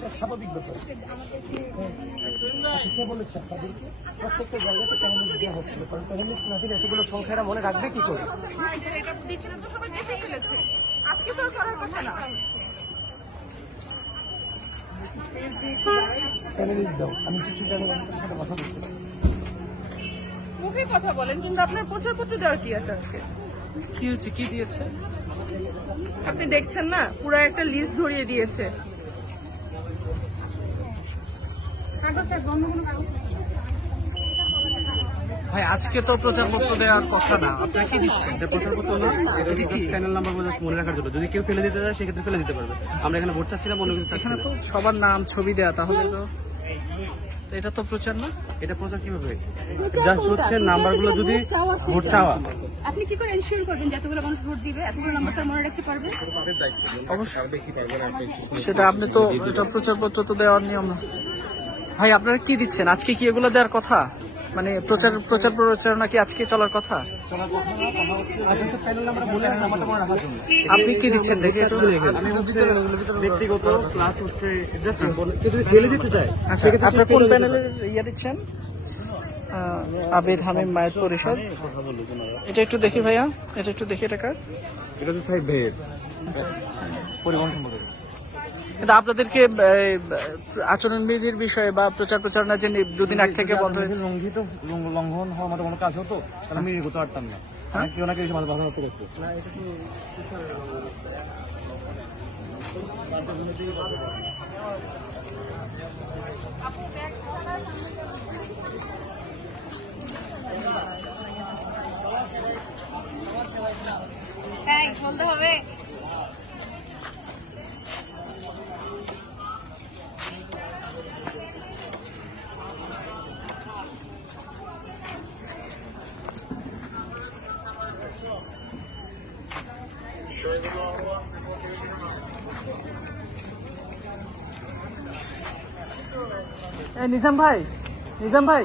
এটা স্বাভাবিক ব্যাপার। কে বলেছে আপনাদেরকে? প্রত্যেকটা জায়গাতে প্যানেলিস্ট দেওয়া হচ্ছিল, কারণ প্যানেলিস্ট না দিলে এতগুলো সংখ্যা এরা মনে রাখবে কি করে? প্যানেলিস্ট দাও, আমি কিছু জার্নালিস্টের সাথে কথা বলতেছি। মুখে কথা বলেন, কিন্তু আপনার প্রচারপত্র দেওয়ার কি আছে আজকে? কি হচ্ছে, কি দিয়েছে? আপনি দেখছেন না, পুরো একটা লিস্ট ধরিয়ে দিয়েছে। ভাই আজকে তো প্রচারপত্র দেওয়ার কথা না, আপনারা কি দিচ্ছেন? এটা প্রচারপত্র না, এটা হচ্ছে প্যানেল নাম্বার মনে রাখার জন্য। যদি কেউ ফেলে দিতে চায় সেক্ষেত্রে ফেলে দিতে পারবে। আমরা এখানে ভোট চাচ্ছিলাম, অন্য কিছু চাচ্ছি এখানে না। তো সবার নাম ছবি দেয়া, তাহলে তো এটা তো প্রচার না। এটা প্রচার কিভাবে? জাস্ট হচ্ছে নাম্বারগুলো যদি ভোট চাওয়া। আপনি কি করে এনশিওর করবেন যে এতগুলো মানুষ ভোট দিবে, এতগুলো নাম্বারটা মনে রাখতে পারবে? অবশ্যই সেটা আপনি তো, এটা প্রচারপত্র তো দেওয়ার নিয়ম না। ভাই আপনারা কি দিচ্ছেন আজকে? কি এগুলো দেওয়ার কথা? মানে প্রচারণা কি আজকে চলার কথা? প্যানেল নাম্বার মনে রাখার জন্য। আপনি কি দিচ্ছেন দেখে একটু? আমি হচ্ছে ব্যক্তিগত ক্লাস হচ্ছে জাস্ট যদি ফেলে দিতে চায়। আচ্ছা, আপনি কোন প্যানেলের ইয়ে দিচ্ছেন? আবেদ হামিম মায়ের পরিষদ। এটা একটু দেখি ভাইয়া, এটা একটু দেখি। এটা কার? এটা হচ্ছে সাহেব ভাইয়ের পরিবহন সম্পর্কে। কিন্তু আপনাদেরকে আচরণবিধির বিষয়ে বা প্রচারণা যে দুদিন আগ থেকে বন্ধ হয়েছে, লঙ্ঘন হওয়ার মতো কোনো কাজ হতো তাহলে আমি এগোতে পারতাম না। কেউ না কেউ এসে বাধা হতে দেখতো। বলতে হবে। নিজাম ভাই